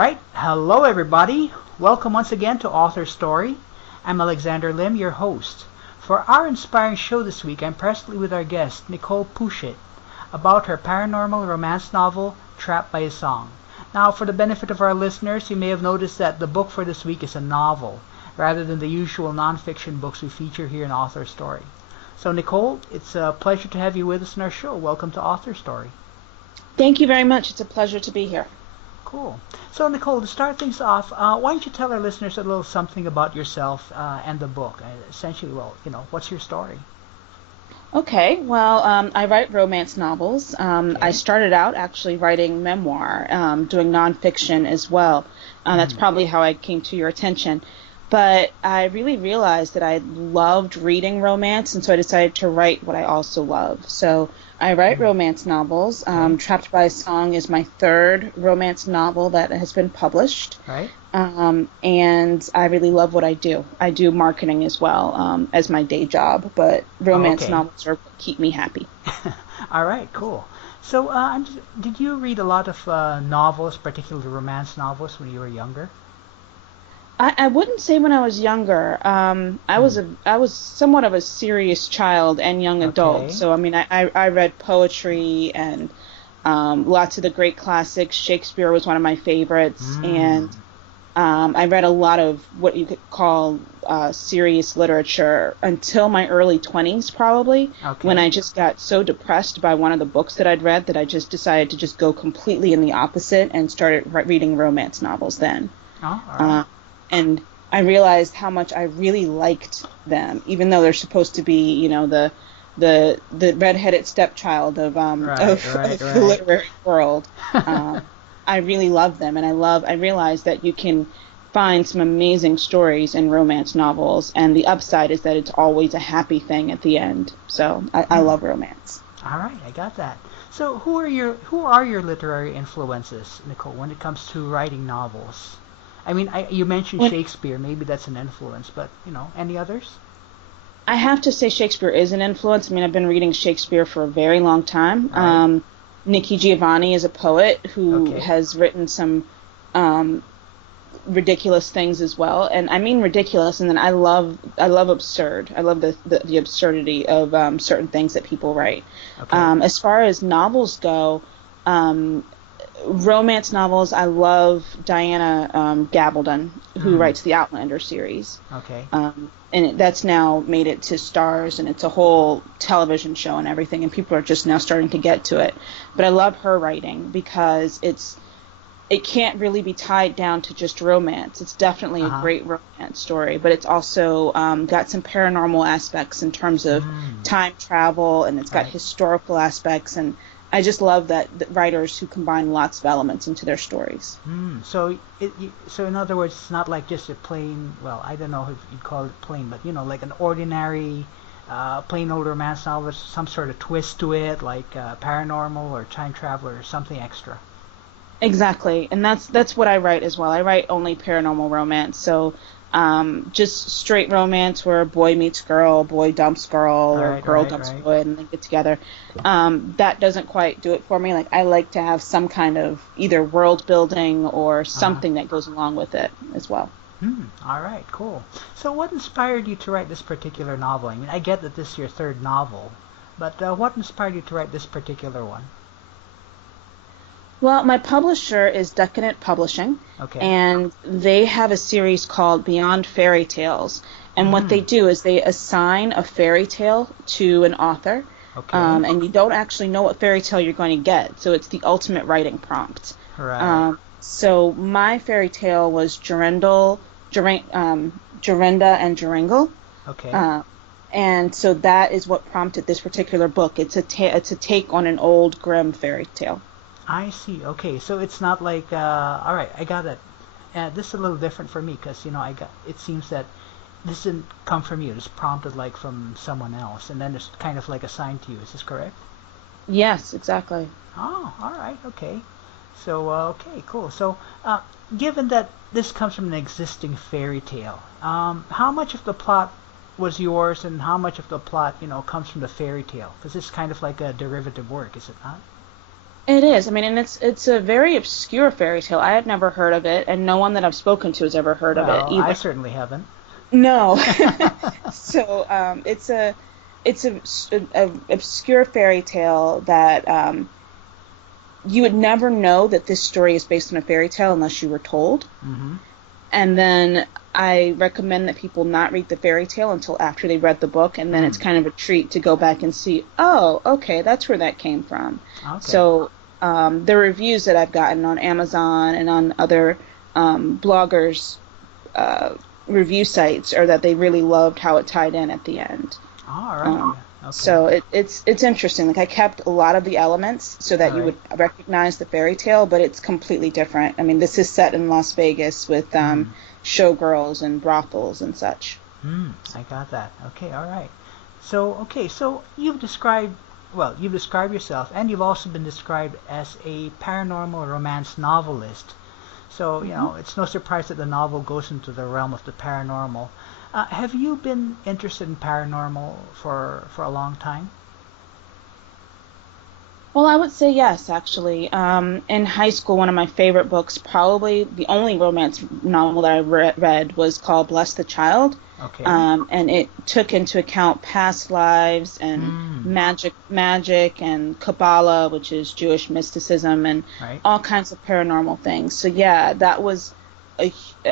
Right. Hello, everybody. Welcome once again to AuthorStory. I'm Alexander Lim, your host. For our inspiring show this week, I'm presently with our guest, Nicole Pouchet, about her paranormal romance novel, Trapped by a Song. Now, for the benefit of our listeners, you may have noticed that the book for this week is a novel, rather than the usual nonfiction books we feature here in AuthorStory. So, Nicole, it's a pleasure to have you with us in our show. Welcome to AuthorStory. Thank you very much. It's a pleasure to be here. Cool. So, Nicole, to start things off, why don't you tell our listeners a little something about yourself and the book? Essentially, what's your story? Okay, well, I write romance novels. I started out actually writing memoir, doing nonfiction as well. That's probably how I came to your attention. But I really realized that I loved reading romance, and so I decided to write what I also love. So I write romance novels. Trapped by a Song is my third romance novel that has been published. Right. And I really love what I do. I do marketing as well as my day job, but romance novels are what keep me happy. All right, cool. So did you read a lot of novels, particularly romance novels, when you were younger? I wouldn't say when I was younger. I was somewhat of a serious child and young adult. So I mean, I read poetry and lots of the great classics. Shakespeare was one of my favorites, and I read a lot of what you could call serious literature until my early 20s, probably, when I just got so depressed by one of the books that I'd read that I just decided to just go completely in the opposite and started reading romance novels then. Oh, all right. And I realized how much I really liked them, even though they're supposed to be, the redheaded stepchild of the literary world. I really love them, and I realized that you can find some amazing stories in romance novels, and the upside is that it's always a happy thing at the end. So I love romance. All right, I got that. So who are your literary influences, Nicole, when it comes to writing novels? I mean, you mentioned Shakespeare. Maybe that's an influence, but, any others? I have to say Shakespeare is an influence. I mean, I've been reading Shakespeare for a very long time. Right. Nikki Giovanni is a poet who has written some ridiculous things as well. And I mean ridiculous, and then I love absurd. I love the absurdity of certain things that people write. As far as novels go, romance novels, I love Diana Gabaldon, who writes the Outlander series. Okay. And that's now made it to Stars, and it's a whole television show and everything, and people are just now starting to get to it. But I love her writing because it can't really be tied down to just romance. It's definitely a great romance story, but it's also got some paranormal aspects in terms of time travel, and it's got historical aspects, and I just love that writers who combine lots of elements into their stories. So in other words, it's not like just a plain, well, I don't know if you'd call it plain, but like an ordinary, plain old romance novel with some sort of twist to it, like paranormal or time traveler or something extra. Exactly, and that's what I write as well. I write only paranormal romance, so just straight romance where boy meets girl, boy dumps girl, or girl dumps boy, and they get together. That doesn't quite do it for me. Like, I like to have some kind of either world building or something that goes along with it as well. All right, cool. So what inspired you to write this particular novel? I mean, I get that this is your third novel, but what inspired you to write this particular one? Well, my publisher is Decadent Publishing, and they have a series called Beyond Fairy Tales. And what they do is they assign a fairy tale to an author, and you don't actually know what fairy tale you're going to get. So it's the ultimate writing prompt. Right. So my fairy tale was Jorinda and Joringel. Okay. And so that is what prompted this particular book. It's a take on an old Grimm fairy tale. I see. Okay, so it's not like all right, I got it. This is a little different for me because it seems that this didn't come from you. It's prompted like from someone else, and then it's kind of like assigned to you. Is this correct? Yes, exactly. Oh, all right. Okay. So okay, cool. So given that this comes from an existing fairy tale, how much of the plot was yours, and how much of the plot comes from the fairy tale? Because it's kind of like a derivative work, is it not? It is. I mean, and it's a very obscure fairy tale. I had never heard of it, and no one that I've spoken to has ever heard of it Well, I either. certainly haven't. No. So it's a obscure fairy tale that you would never know that this story is based on a fairy tale unless you were told. Mm-hmm. And then I recommend that people not read the fairy tale until after they read the book, and then it's kind of a treat to go back and see, oh, okay, that's where that came from. Okay. So the reviews that I've gotten on Amazon and on other bloggers' review sites are that they really loved how it tied in at the end. All right. Okay. So it's interesting. Like I kept a lot of the elements so that you would recognize the fairy tale, but it's completely different. I mean, this is set in Las Vegas with showgirls and brothels and such. I got that. Okay, all right. So you've described yourself, and you've also been described as a paranormal romance novelist. So, you know, it's no surprise that the novel goes into the realm of the paranormal. Have you been interested in paranormal for a long time? Well, I would say yes, actually. In high school, one of my favorite books, probably the only romance novel that I read, was called Bless the Child. Okay. And it took into account past lives and magic and Kabbalah, which is Jewish mysticism, and all kinds of paranormal things. So yeah,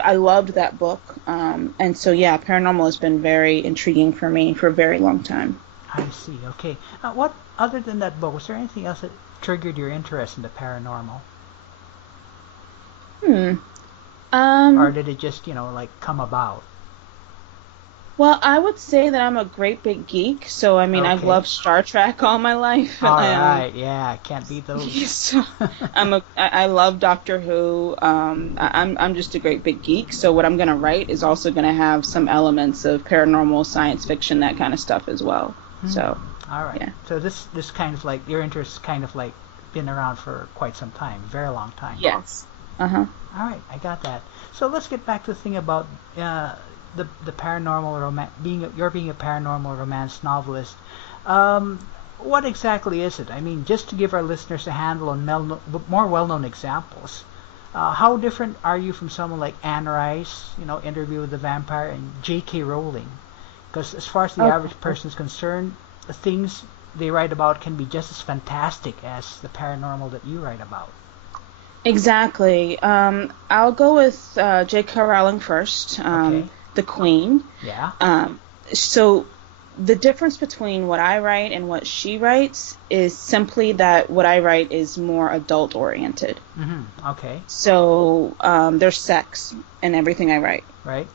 I loved that book. And so yeah, paranormal has been very intriguing for me for a very long time. I see. Okay. What other than that book, was there anything else that triggered your interest in the paranormal? Or did it just, come about? Well, I would say that I'm a great big geek. So, I mean, I've loved Star Trek all my life. All right. Yeah, can't beat those. So I love Doctor Who. I'm just a great big geek. So what I'm going to write is also going to have some elements of paranormal, science fiction, that kind of stuff as well. So. All right. Yeah. So this kind of like your interest kind of like been around for quite some time, very long time. Yes. All right, I got that. So let's get back to the thing about the paranormal romance. Being a paranormal romance novelist. What exactly is it? I mean, just to give our listeners a handle on more well-known examples. How different are you from someone like Anne Rice, Interview with the Vampire, and J.K. Rowling? Because as far as the average person is concerned, the things they write about can be just as fantastic as the paranormal that you write about. Exactly. I'll go with J.K. Rowling first, the Queen. Yeah. So the difference between what I write and what she writes is simply that what I write is more adult-oriented. Okay. So there's sex in everything I write. Right.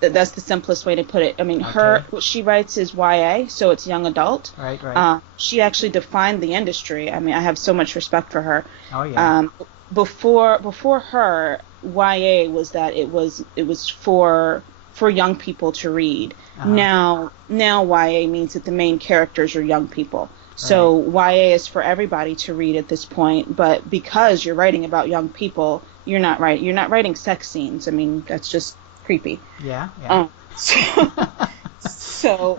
That's the simplest way to put it. I mean, what she writes is YA, so it's young adult. Right. She actually defined the industry. I mean, I have so much respect for her. Oh yeah. Before her, YA was that it was for young people to read. Now YA means that the main characters are young people. So YA is for everybody to read at this point. But because you're writing about young people, you're not writing sex scenes. I mean, that's just creepy. Yeah. So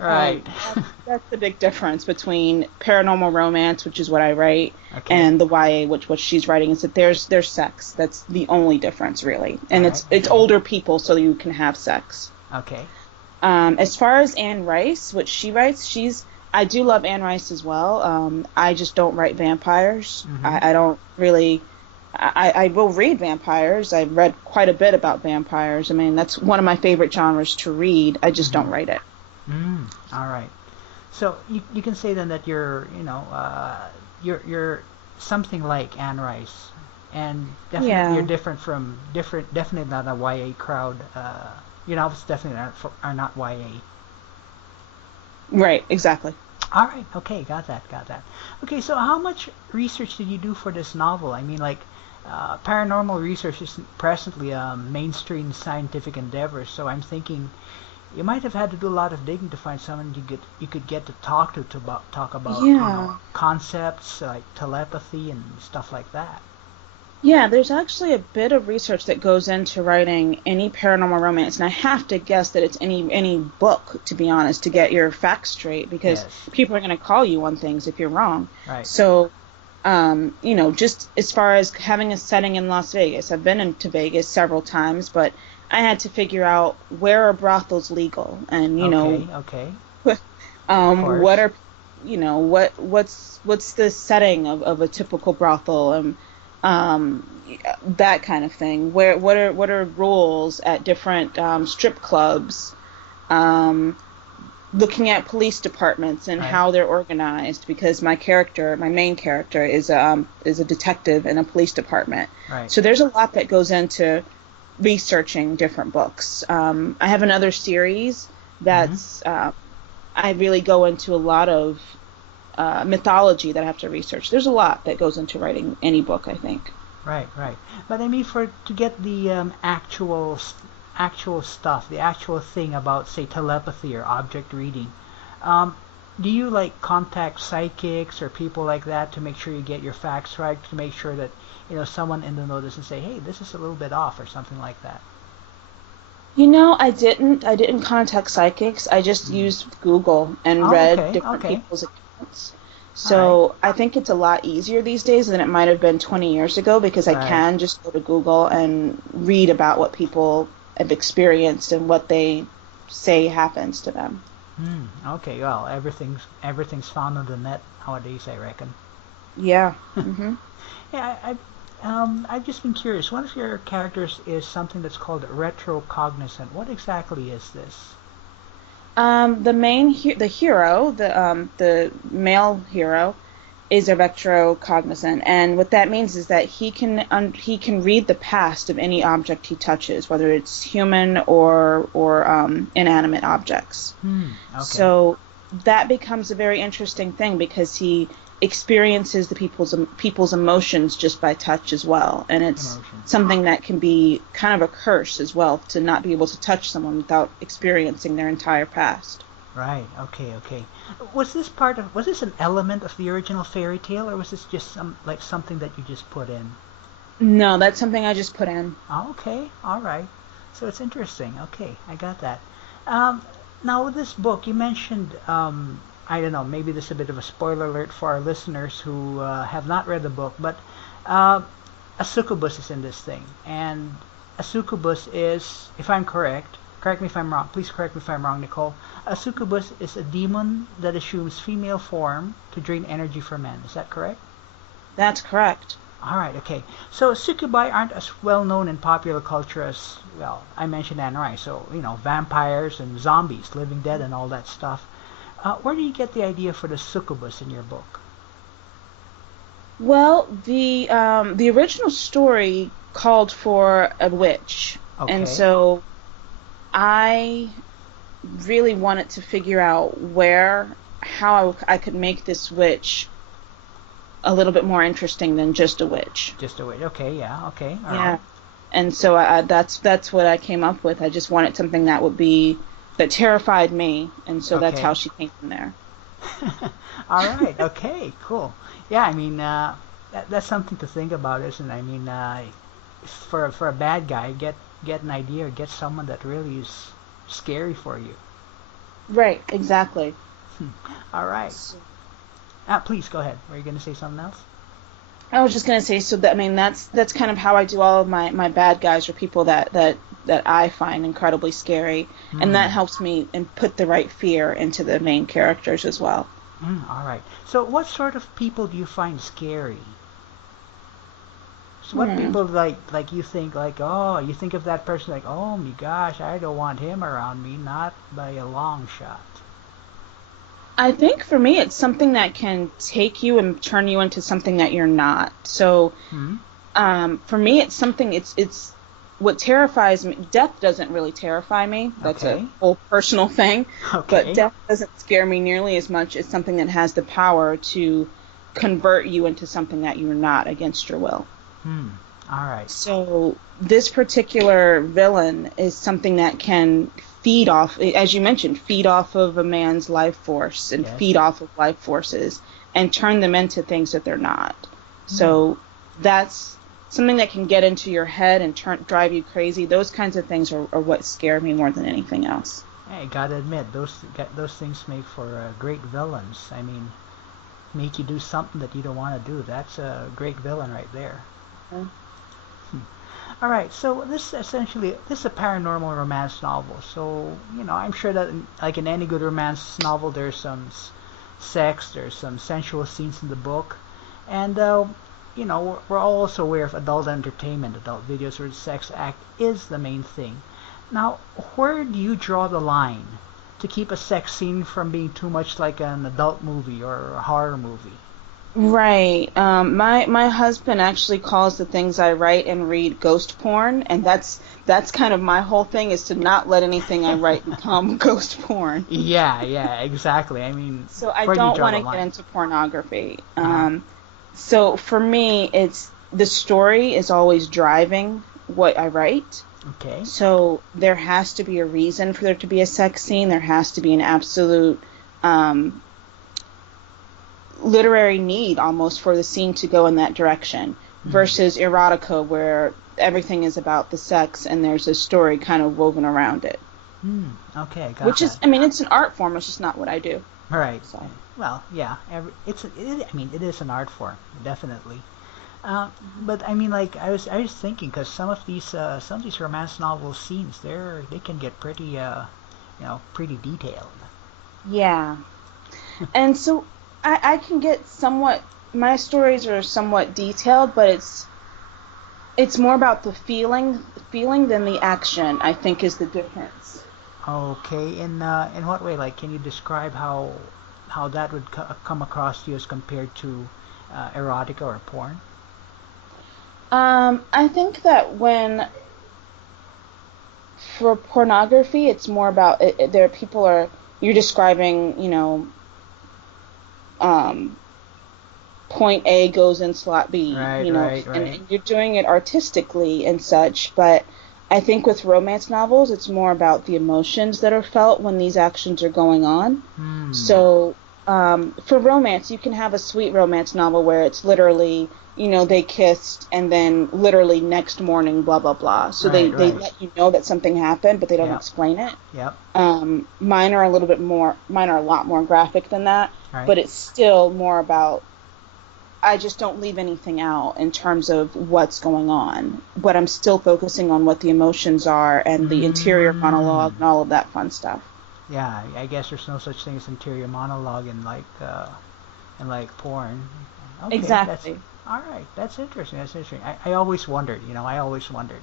that's the big difference between paranormal romance, which is what I write, and the YA, which what she's writing, is that there's sex. That's the only difference, really. And it's older people, so you can have sex. Okay. As far as Anne Rice, what she writes, I do love Anne Rice as well. I just don't write vampires. I don't really. I will read vampires. I've read quite a bit about vampires. I mean, that's one of my favorite genres to read. I just don't write it. All right. So you can say then that you're something like Anne Rice, and definitely you're definitely not a YA crowd. Your novels definitely are not YA. Right. Exactly. All right. Okay. Got that. Okay. So how much research did you do for this novel? I mean, like. Paranormal research is presently a mainstream scientific endeavor, so I'm thinking you might have had to do a lot of digging to find someone you could get to talk about concepts like telepathy and stuff like that. Yeah, there's actually a bit of research that goes into writing any paranormal romance, and I have to guess that it's any book, to be honest, to get your facts straight, because people are going to call you on things if you're wrong. Right. So Just as far as having a setting in Las Vegas. I've been into Vegas several times, but I had to figure out where are brothels legal, and Okay. Of what course. are, what's the setting of a typical brothel, and that kind of thing. What are rules at different strip clubs? Um, Looking at police departments and Right. how they're organized, because my main character, is a detective in a police department. Right. So there's a lot that goes into researching different books. I have another series Hmm. that's I really go into a lot of mythology that I have to research. There's a lot that goes into writing any book, I think. Right. Right. But I mean, for to get the actual stuff, the actual thing about, say, telepathy or object reading, um, do you like contact psychics or people like that to make sure you get your facts right, to make sure that someone in the know doesn't say, hey, this is a little bit off or something like that? I didn't contact psychics. I just Mm. used Google and Oh, read okay. different Okay. people's accounts. All right. So I think it's a lot easier these days than it might have been 20 years ago, because I Right. can just go to Google and read about what people have experienced and what they say happens to them. Okay. Well, everything's found on the net nowadays, I reckon. Yeah. hmm Yeah, I've just been curious. One of your characters is something that's called retrocognizant. What exactly is this? The hero, the male hero, is electrocognizant, and what that means is that he can read the past of any object he touches, whether it's human or inanimate objects. Okay. So that becomes a very interesting thing, because he experiences the people's emotions just by touch as well, and it's Emotion. something that can be kind of a curse as well, to not be able to touch someone without experiencing their entire past. Right. Okay. Okay. Was this an element of the original fairy tale, or was this just something that you just put in? No, that's something I just put in. Oh, okay. All right. So it's interesting. Okay, I got that. Um, Now with this book, you mentioned, I don't know, maybe this is a bit of a spoiler alert for our listeners who have not read the book, but uh, a succubus is in this thing, and a succubus is, if I'm correct me if I'm wrong, please correct me if I'm wrong, Nicole. A succubus is a demon that assumes female form to drain energy from men. Is that correct? That's correct. All right, okay. So succubi aren't as well known in popular culture as, well, I mentioned Anne Rice. So, vampires and zombies, living dead, and all that stuff. Where do you get the idea for the succubus in your book? Well, the original story called for a witch, and Okay. so I really wanted to figure out how I could make this witch a little bit more interesting than just a witch. Just a wait. Okay, yeah, okay, all right. Yeah. And so that's what I came up with. I just wanted something that terrified me, and so that's how Okay. she came from there. All right, okay, cool. Yeah, I mean, that's something to think about, isn't it? I mean, for a bad guy, get an idea or get someone that really is scary for you. Right, exactly. All right. Please go ahead. Were you going to say something else? I was just gonna say, so that, I mean, that's kind of how I do all of my bad guys, or people that I find incredibly scary, and that Hmm. helps me and put the right fear into the main characters as well. All right. So, what sort of people do you find scary? So, what Hmm. people like you think like, oh, you think of that person like, oh my gosh, I don't want him around me, not by a long shot. I think for me, it's something that can take you and turn you into something that you're not. So, Hmm. for me, it's something. It's what terrifies me. Death doesn't really terrify me. That's a Okay. whole personal thing. But Okay. death doesn't scare me nearly as much as something that has the power to convert you into something that you're not against your will. Hmm. All right. So this particular villain is something that can feed off, as you mentioned, feed off of a man's life force and Yes. feed off of life forces and turn them into things that they're not. Hmm. So that's something that can get into your head and drive you crazy. Those kinds of things are what scare me more than anything else. Hey, gotta admit, those things make for great villains. I mean, make you do something that you don't want to do. That's a great villain right there. Mm. All right, so this is a paranormal romance novel. So I'm sure that like in any good romance novel, there's some sex, there's some sensual scenes in the book, and we're all also aware of adult entertainment, adult videos where the sex act is the main thing. Now, where do you draw the line to keep a sex scene from being too much like an adult movie or a horror movie? Right. My husband actually calls the things I write and read ghost porn, and that's kind of my whole thing, is to not let anything I write become ghost porn. Yeah, exactly. I mean, So I where do you don't draw want the to get line? into pornography. Uh-huh. So for me, it's the story is always driving what I write. Okay. So there has to be a reason for there to be a sex scene. There has to be an absolute literary need almost for the scene to go in that direction, versus erotica where everything is about the sex and there's a story kind of woven around it. Okay, got Which that. is, I mean, it's an art form. It's just not what I do. Right. So. Well, yeah. I mean, it is an art form, definitely. But I mean, like I was thinking, because some of these romance novel scenes, they can get pretty pretty detailed. Yeah. And so I can get somewhat, my stories are somewhat detailed, but it's more about the feeling than the action, I think, is the difference. Okay. In what way? Like, can you describe how that would come across to you as compared to erotica or porn? I think that when for pornography, it's more about there people are, you're describing, um, point A goes in slot B, Right, right, right. and you're doing it artistically and such. But I think with romance novels, it's more about the emotions that are felt when these actions are going on. So for romance, you can have a sweet romance novel where it's literally, they kissed and then literally next morning, blah, blah, blah. So Right, they right. let you know that something happened, but they don't Yep, explain it. yep. Mine are a lot more graphic than that, Right. but it's still more about, I just don't leave anything out in terms of what's going on, but I'm still focusing on what the emotions are and the interior Mm. monologue and all of that fun stuff. Yeah, I guess there's no such thing as interior monologue in like porn. Okay, that's Exactly. all right. That's interesting. That's interesting. I always wondered. I always wondered.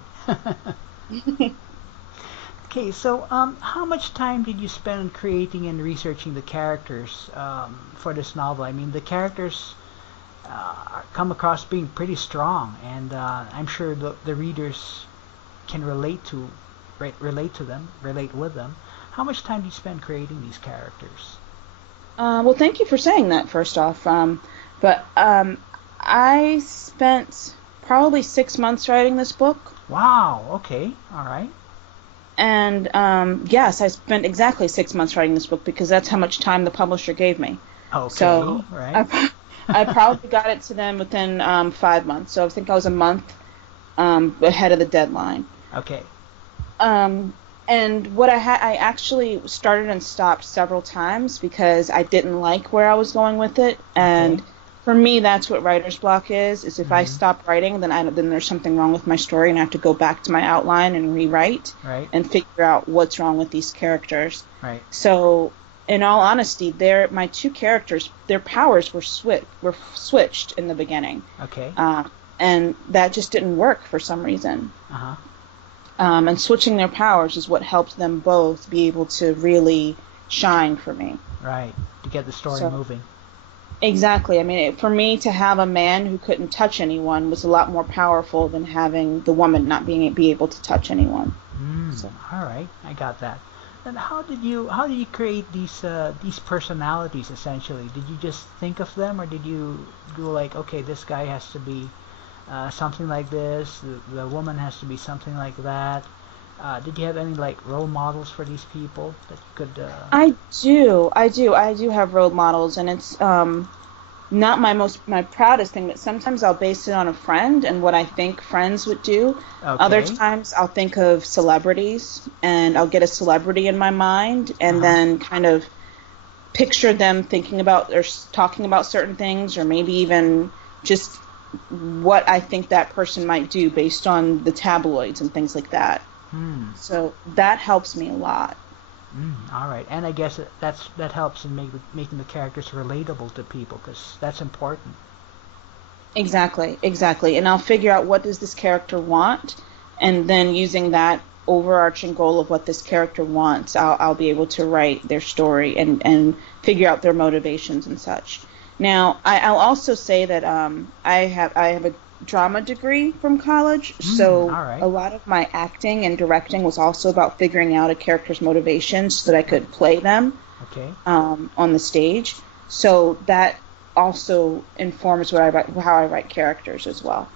Okay, so how much time did you spend creating and researching the characters for this novel? I mean, the characters come across being pretty strong, and I'm sure the readers can relate to them, relate with them. How much time do you spend creating these characters? Well, thank you for saying that, first off. But I spent probably 6 months writing this book. Wow. Okay. All right. And yes, I spent exactly 6 months writing this book because that's how much time the publisher gave me. Okay. So Right. I probably got it to them within 5 months. So I think I was a month ahead of the deadline. Okay. Um, and I actually started and stopped several times because I didn't like where I was going with it. Okay. And for me, that's what writer's block is if I Mm-hmm. stop writing, then there's something wrong with my story and I have to go back to my outline and rewrite Right. and figure out what's wrong with these characters. Right. So, in all honesty, my two characters, their powers were switched in the beginning. Okay. And that just didn't work for some reason. Uh-huh. And switching their powers is what helped them both be able to really shine for me. Right. To get the story So, moving. exactly. I mean, for me to have a man who couldn't touch anyone was a lot more powerful than having the woman not be able to touch anyone. So, All right. I got that. And how did you create these personalities essentially? Did you just think of them, or did you go like, okay, this guy has to be something like this, the woman has to be something like that? Did you have any like role models for these people that you could? I do have role models, and it's not my proudest thing, but sometimes I'll base it on a friend and what I think friends would do. Other Okay. times I'll think of celebrities and I'll get a celebrity in my mind Uh and huh. then kind of picture them thinking about or talking about certain things, or maybe even just what I think that person might do based on the tabloids and things like that. So that helps me a lot. All right, and I guess that helps in making the characters relatable to people, because that's important. Exactly. And I'll figure out what does this character want, and then using that overarching goal of what this character wants, I'll be able to write their story and figure out their motivations and such. Now, I'll also say that I have a drama degree from college, so right. A lot of my acting and directing was also about figuring out a character's motivations so that I could play them on the stage. So that also informs how I write characters as well.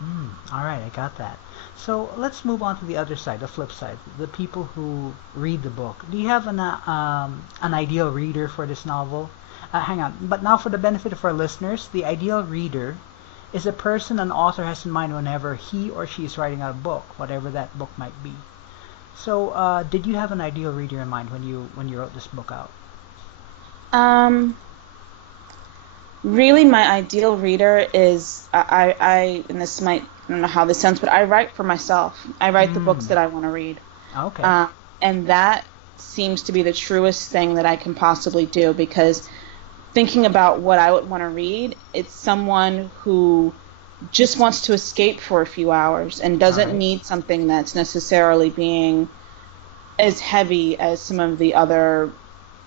All right, I got that. So let's move on to the other side, the flip side, the people who read the book. Do you have an ideal reader for this novel? Hang on, but now for the benefit of our listeners, the ideal reader is a person an author has in mind whenever he or she is writing out a book, whatever that book might be. So, did you have an ideal reader in mind when you wrote this book out? Really, my ideal reader is I and this might, I don't know how this sounds, but I write for myself. I write the books that I want to read. Okay. And that seems to be the truest thing that I can possibly do, because thinking about what I would want to read, it's someone who just wants to escape for a few hours and doesn't need something that's necessarily being as heavy as some of the other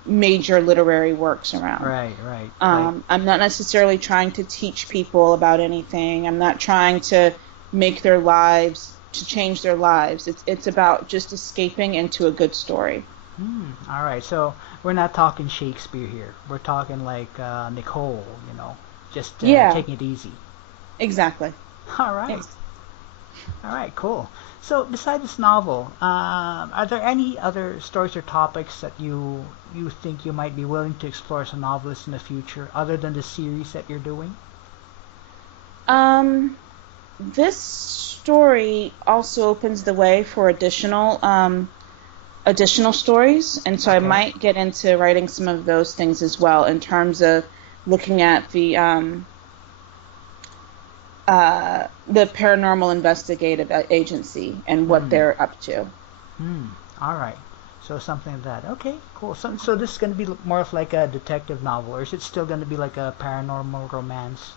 major literary works around. Right. I'm not necessarily trying to teach people about anything. I'm not trying to make their lives, to change their lives. It's about just escaping into a good story. All right, so we're not talking Shakespeare here. We're talking like Nicole, just taking it easy. Exactly. All right. Yes. All right, cool. So besides this novel, are there any other stories or topics that you think you might be willing to explore as a novelist in the future, other than the series that you're doing? This story also opens the way for additional stories, and so I might get into writing some of those things as well, in terms of looking at the Paranormal Investigative Agency and what they're up to. All right. So something like that. Okay, cool. So this is going to be more of like a detective novel, or is it still going to be like a paranormal romance?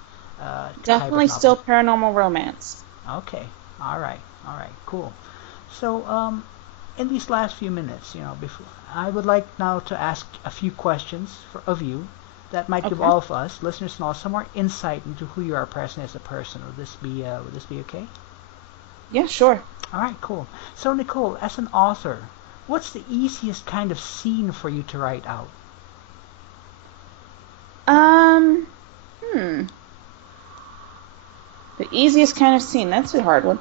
Definitely still paranormal romance. Okay. All right. Cool. So in these last few minutes, before I would like now to ask a few questions of you that might give all of us, listeners and all, some more insight into who you are presently as a person. Would this be okay? Yeah, sure. All right, cool. So Nicole, as an author, what's the easiest kind of scene for you to write out? The easiest kind of scene, that's a hard one.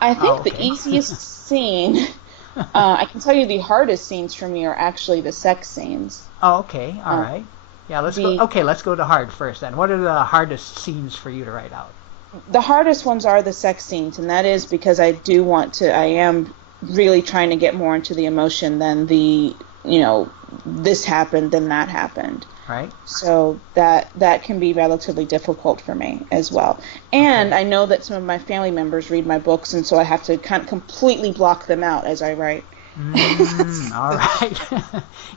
I think the easiest scene, I can tell you the hardest scenes for me are actually the sex scenes. Oh, okay. All right. Yeah, let's go to hard first then. What are the hardest scenes for you to write out? The hardest ones are the sex scenes, and that is because I am really trying to get more into the emotion than the, this happened, then that happened. Right. So that can be relatively difficult for me as well. And I know that some of my family members read my books, and so I have to completely block them out as I write. All right.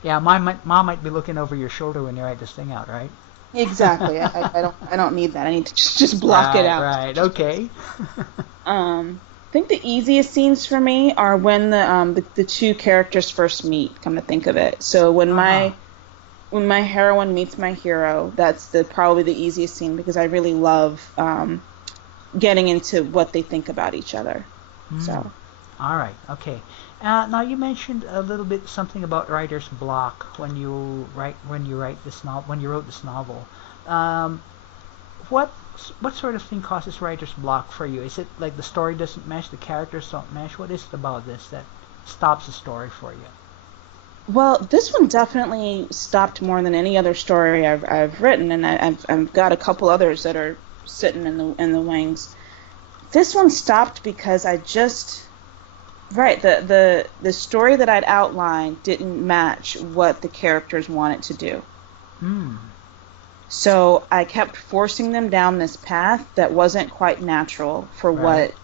Yeah, my mom might be looking over your shoulder when you write this thing out, right? Exactly. I don't need that. I need to just block it out. Right. Okay. I think the easiest scenes for me are when the two characters first meet. Come to think of it, so when my heroine meets my hero, that's probably the easiest scene, because I really love getting into what they think about each other. So. All right. Okay. Now you mentioned a little bit something about writer's block when you wrote this novel. What sort of thing causes writer's block for you? Is it like the story doesn't mesh, the characters don't mesh? What is it about this that stops the story for you? Well, this one definitely stopped more than any other story I've written, and I've got a couple others that are sitting in the wings. This one stopped because the story that I'd outlined didn't match what the characters wanted to do. Mm. So I kept forcing them down this path that wasn't quite natural for Right. what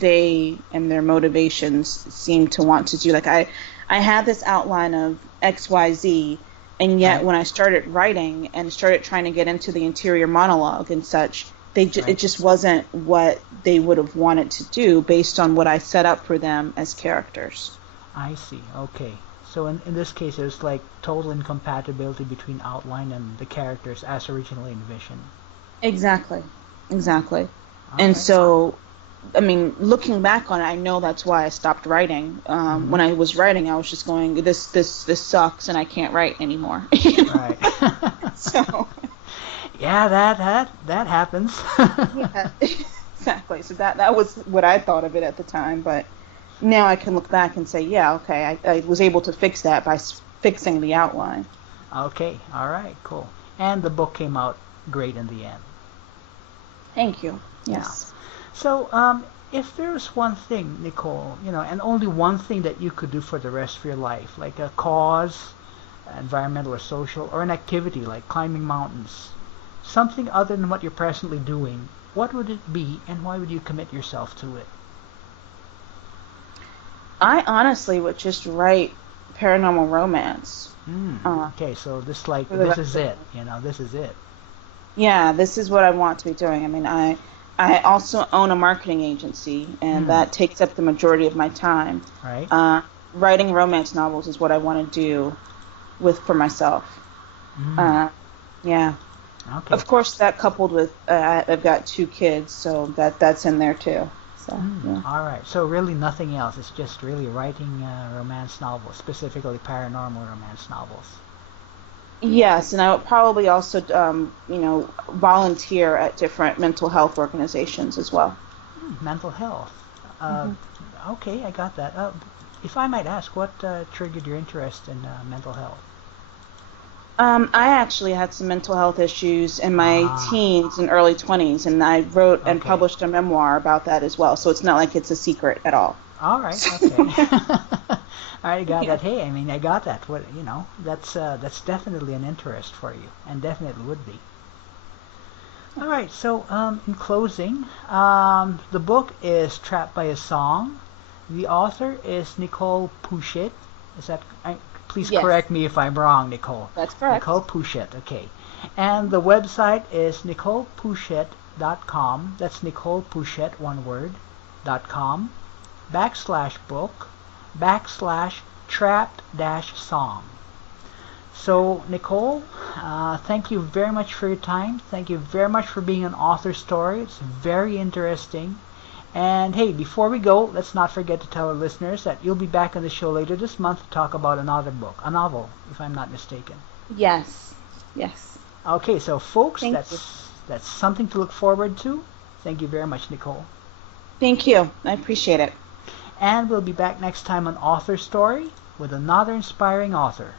they and their motivations seemed to want to do. Like I had this outline of XYZ, and yet Right. when I started writing and started trying to get into the interior monologue and such, it Right. just wasn't what they would have wanted to do based on what I set up for them as characters. I see. Okay. So in this case, it's like total incompatibility between outline and the characters as originally envisioned. Exactly. Exactly. All And right. so, I mean, looking back on it, I know that's why I stopped writing. Mm-hmm. When I was writing, I was just going, this sucks, and I can't write anymore. You know? Right. So, Yeah, that happens. yeah, exactly. So that was what I thought of it at the time, but now I can look back and say, yeah, okay, I was able to fix that by fixing the outline. Okay. All right. Cool. And the book came out great in the end. Thank you. Yeah. Yes. So, if there's one thing, Nicole, and only one thing that you could do for the rest of your life, like a cause, environmental or social, or an activity like climbing mountains, something other than what you're presently doing, what would it be, and why would you commit yourself to it? I honestly would just write paranormal romance. Okay, so For the this rest is of it. This is it. Yeah, this is what I want to be doing. I mean, I also own a marketing agency, and Hmm. that takes up the majority of my time. Right. Uh, Writing romance novels is what I want to do with for myself. Hmm. Uh, yeah. Okay. Of course, that coupled with I've got 2 kids, so that's in there too. So yeah. All right. So really nothing else. It's just really writing romance novels, specifically paranormal romance novels. Yes, and I would probably also volunteer at different mental health organizations as well. Mental health. Uh, hmm okay, I got that. If I might ask, what triggered your interest in mental health? I actually had some mental health issues in my Ah, teens and early 20s, and I wrote and okay. published a memoir about that as well. So it's not like it's a secret at all. All right, So, okay. I got yeah. that. Hey, I mean, I got that. What that's definitely an interest for you, and definitely would be. All right. So, in closing, the book is Trapped by a Song. The author is Nicole Pouchet. Is that? Please Yes, correct me if I'm wrong, Nicole. that's correct. Nicole Pouchet. Okay. And the website is nicolepouchet.com. That's Nicole Pouchet, one word, .com /book /trapped song. So, Nicole, thank you very much for your time. Thank you very much for being an author story. It's very interesting. And hey, before we go, let's not forget to tell our listeners that you'll be back on the show later this month to talk about another book, a novel, if I'm not mistaken. Yes, yes. Okay, so folks, Thank you. that's something to look forward to. Thank you very much, Nicole. Thank you. I appreciate it. And we'll be back next time on Author Story with another inspiring author.